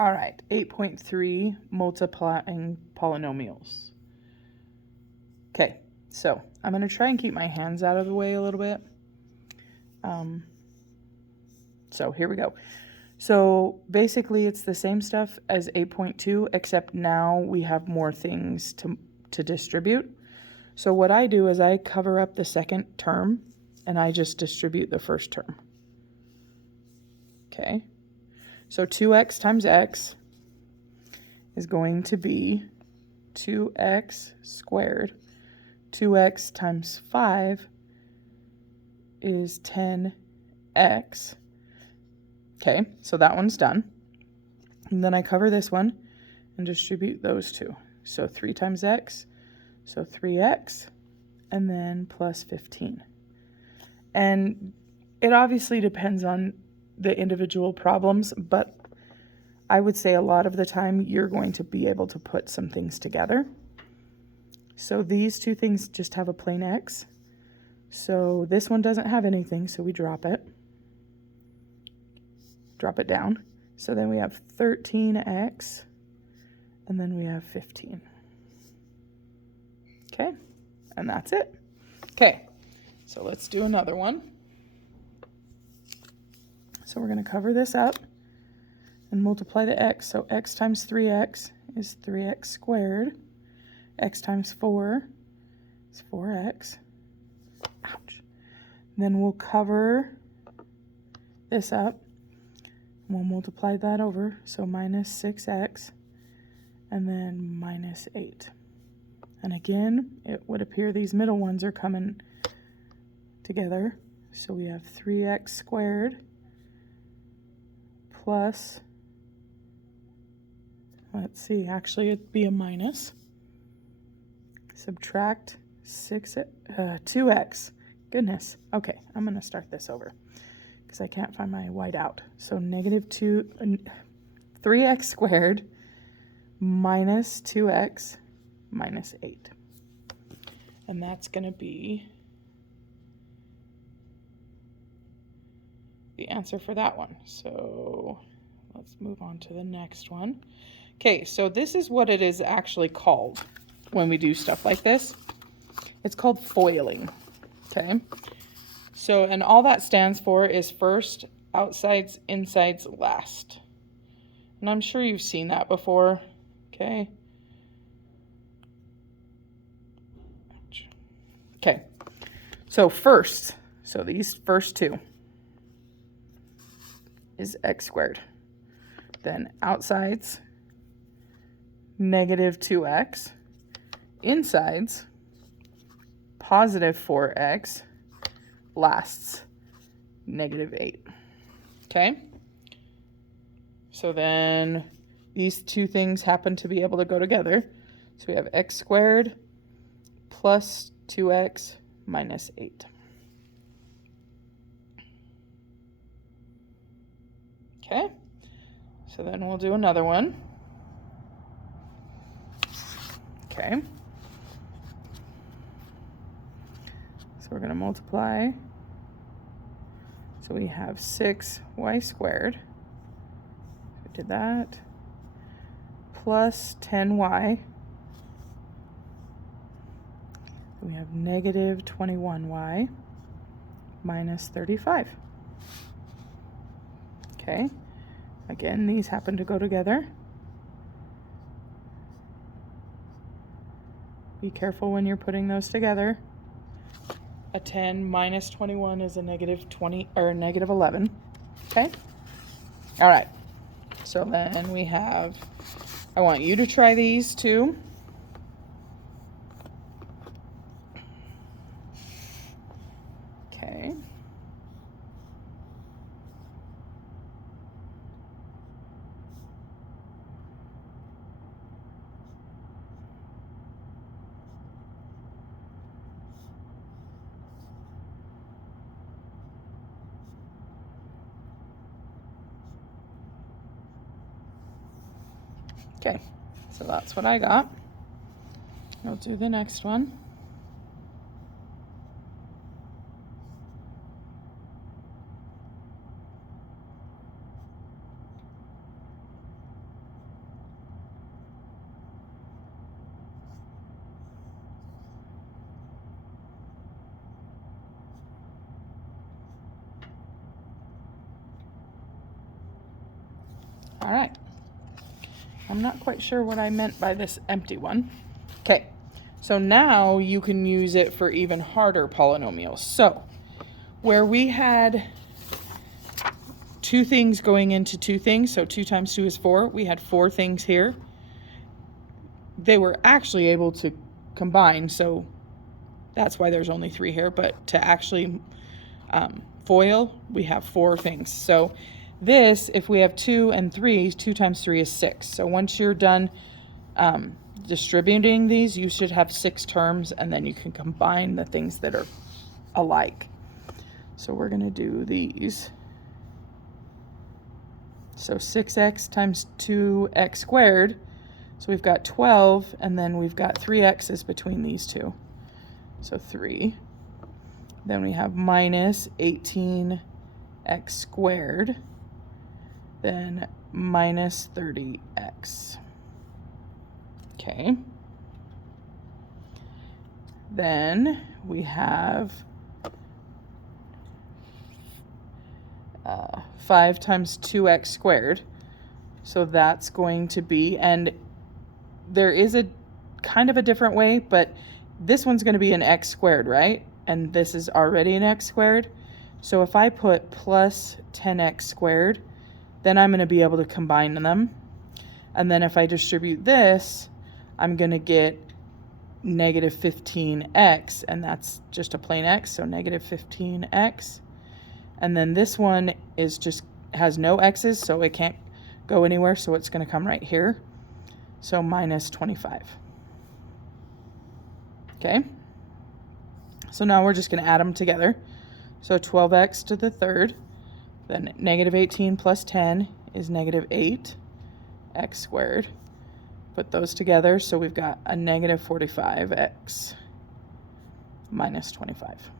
All right, 8.3, multiplying polynomials. Okay, so I'm going to try and keep my hands out of the way a little bit. So here we go. So basically it's the same stuff as 8.2, except now we have more things to distribute. So what I do is I cover up the second term and I just distribute the first term. Okay, so 2x times x is going to be 2x squared. 2x times 5 is 10x. Okay, so that one's done. And then I cover this one and distribute those two. So 3 times x, so 3x, and then plus 15. And it obviously depends on the individual problems, but I would say a lot of the time you're going to be able to put some things together. So these two things just have a plain x. So this one doesn't have anything, so we drop it. Drop it down. So then we have 13x, and then we have 15. Okay, and that's it. Okay, so let's do another one. So we're going to cover this up and multiply the x. So x times 3x is 3x squared. X times 4 is 4x. Ouch. Then we'll cover this up. We'll multiply that over. So minus 6x and then minus 8. And again, it would appear these middle ones are coming together. So we have 3x squared plus, let's see, actually it'd be a minus. Subtract 2x. Goodness. Okay, I'm going to start this over because I can't find my white out. So negative 3x squared minus 2x minus 8. And that's going to be the answer for that one. So let's move on to the next one. Okay, so this is what it is actually called when we do stuff like this. It's called foiling. Okay, so and all that stands for is first, outsides, insides, last. And I'm sure you've seen that before. Okay. Okay, so first, so these first two is x squared. Then outsides, negative 2x. Insides, positive 4x. Lasts, negative 8. Okay? So then these two things happen to be able to go together. So we have x squared plus 2x minus 8. Okay, so then we'll do another one. Okay, so we're going to multiply. So we have 6y squared. We did that. Plus 10y. We have negative 21y minus 35. Okay, again, these happen to go together. Be careful when you're putting those together. A 10 minus 21 is a negative 20 or negative 11. Okay, all right, so then we have, I want you to try these too. Okay. Okay, so that's what I got. I'll do the next one. All right. I'm not quite sure what I meant by this empty one. Okay, so now you can use it for even harder polynomials. So where we had two things going into two things, so 2 times 2 is 4, we had 4 things here. They were actually able to combine, so that's why there's only 3 here, but to actually FOIL, we have 4 things. So this, if we have 2 and 3, 2 times 3 is 6. So once you're done distributing these, you should have 6 terms, and then you can combine the things that are alike. So we're going to do these. So 6x times 2x squared. So we've got 12, and then we've got 3 x's between these two. So 3. Then we have minus 18x squared. Then minus 30x. Okay. Then we have 5 times 2x squared. So that's going to be, and there is a kind of a different way, but this one's going to be an x squared, right? And this is already an x squared. So if I put plus 10x squared, then I'm going to be able to combine them. And then if I distribute this, I'm going to get negative 15x, and that's just a plain x, so negative 15x. And then this one is just has no x's, so it can't go anywhere, so it's going to come right here. So minus 25. Okay. So now we're just going to add them together. So 12x to the third, then negative 18 plus 10 is negative 8x squared. Put those together, so we've got a negative 45x minus 25.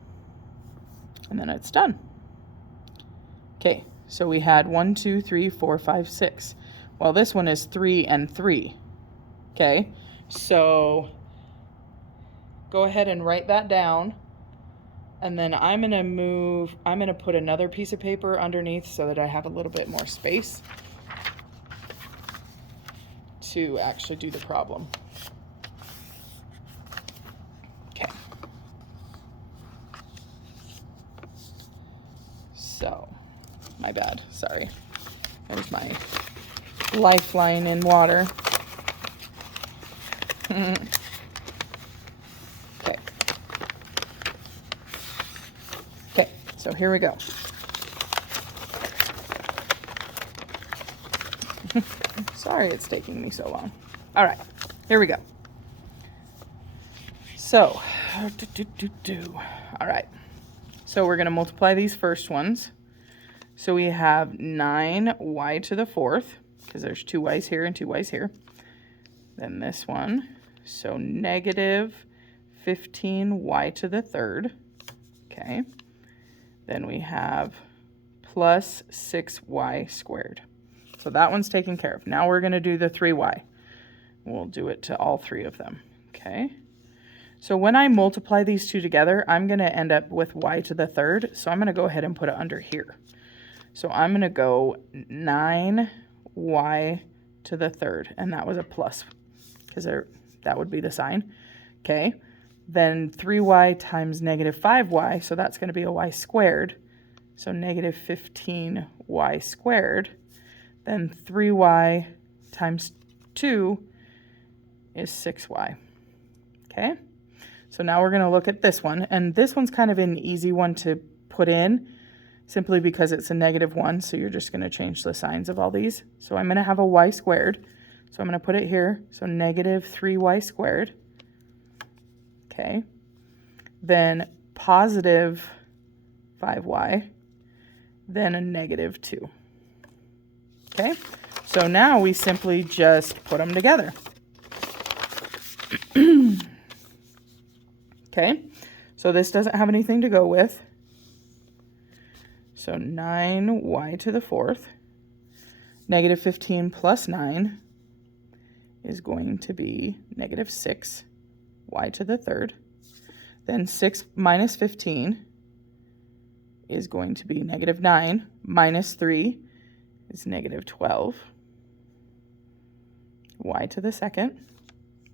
And then it's done. Okay, so we had 1, 2, 3, 4, 5, 6. Well, this one is 3 and 3. Okay, so go ahead and write that down. And then I'm going to put another piece of paper underneath so that I have a little bit more space to actually do the problem. Okay. So, my bad, sorry. There's my lifeline in water. Okay. Okay, so here we go. Sorry it's taking me so long. All right, here we go. So, all right. So we're going to multiply these first ones. So we have 9y to the fourth, because there's 2 y's here and 2 y's here. Then this one, so negative 15y to the third. Okay. Then we have plus 6y squared. So that one's taken care of. Now we're going to do the 3y. We'll do it to all 3 of them. Okay. So when I multiply these two together, I'm going to end up with y to the third. So I'm going to go ahead and put it under here. So I'm going to go 9y to the third. And that was a plus, because that would be the sign. Okay. Then 3y times negative 5y. So that's going to be a y squared. So negative 15y squared. Then 3y times 2 is 6y. Okay, so now we're going to look at this one. And this one's kind of an easy one to put in, simply because it's a negative 1. So you're just going to change the signs of all these. So I'm going to have a y squared. So I'm going to put it here. So negative 3y squared. Okay, then positive 5y. Then a negative 2. Okay, so now we simply just put them together. Okay, so this doesn't have anything to go with. So 9y to the fourth, negative 15 plus 9 is going to be negative 6y to the third. Then 6 minus 15 is going to be negative 9 minus 3 is negative 12. y to the second,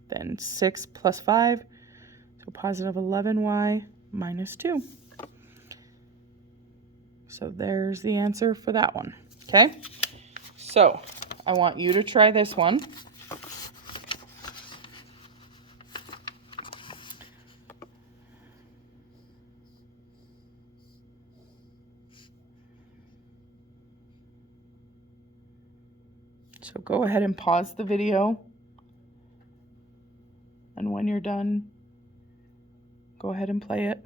then 6 plus 5, so positive 11y minus 2. So there's the answer for that one, okay? So I want you to try this one. So go ahead and pause the video. And when you're done, go ahead and play it.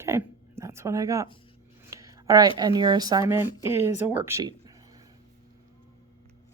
Okay, that's what I got. All right, and your assignment is a worksheet.